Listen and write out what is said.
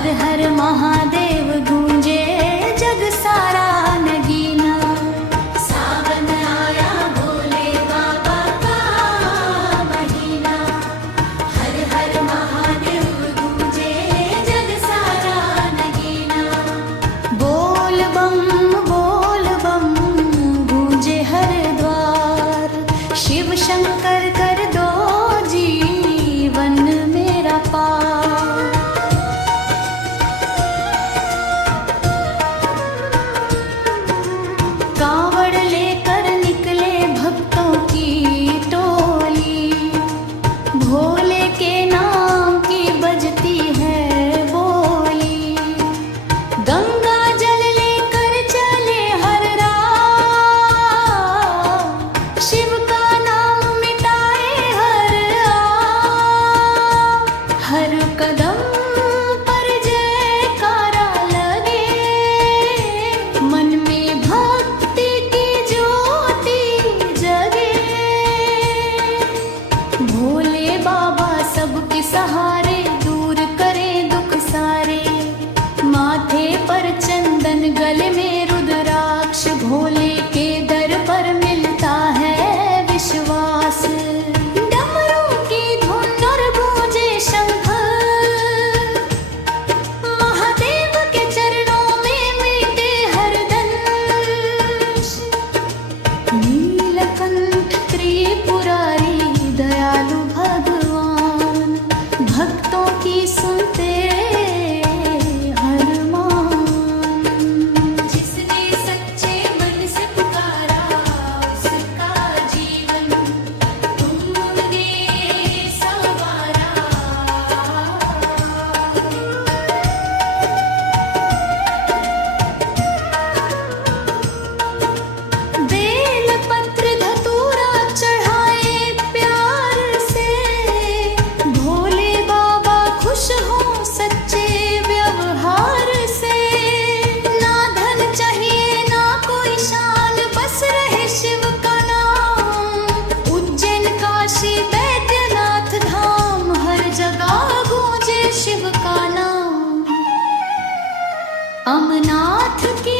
हर हर महादेव गूंजे जग सारा नगीना। सावन आया भोले बाबा का महीना, हर हर महादेव गूंजे जग सारा नगीना। बोल बम गूंजे हर द्वार, शिव शंकर कर दो जीवन मेरा पार। कावड़ लेकर निकले भक्तों की टोली, भोले के नाम की बजती है बोली। गंगा जल लेकर चले हर रात, शिव का नाम मिटाए हर आप। हर कदम पर जयकारा लगे, मन में भक्ति की ज्योति जगे। भोले बाबा सबके सहारे, दूर करे दुख सारे। माथे पर चंदन, गले में रुद्राक्ष, भोले के दर पर मिलता है विश्वास। डमरू की धुन और गूंजे शंख, महादेव के चरणों में मीटे हर दंश। नीलकंठ त्रिपुरारी दयालु भगवान, भक्तों की सुनते हर मान। जिसने सच्चे मन से पुकारा, उसका जीवन तुमने संवारा। बेल पत्र धतूरा चढ़ाए प्यार से, भोले बाबा खुश हो सच्चे व्यवहार से। ना धन चाहिए ना कोई शान, बस रहे शिव का नाम। उज्जैन काशी बैद्यनाथ धाम, हर जगह गूंजे शिव का नाम। अमरनाथ की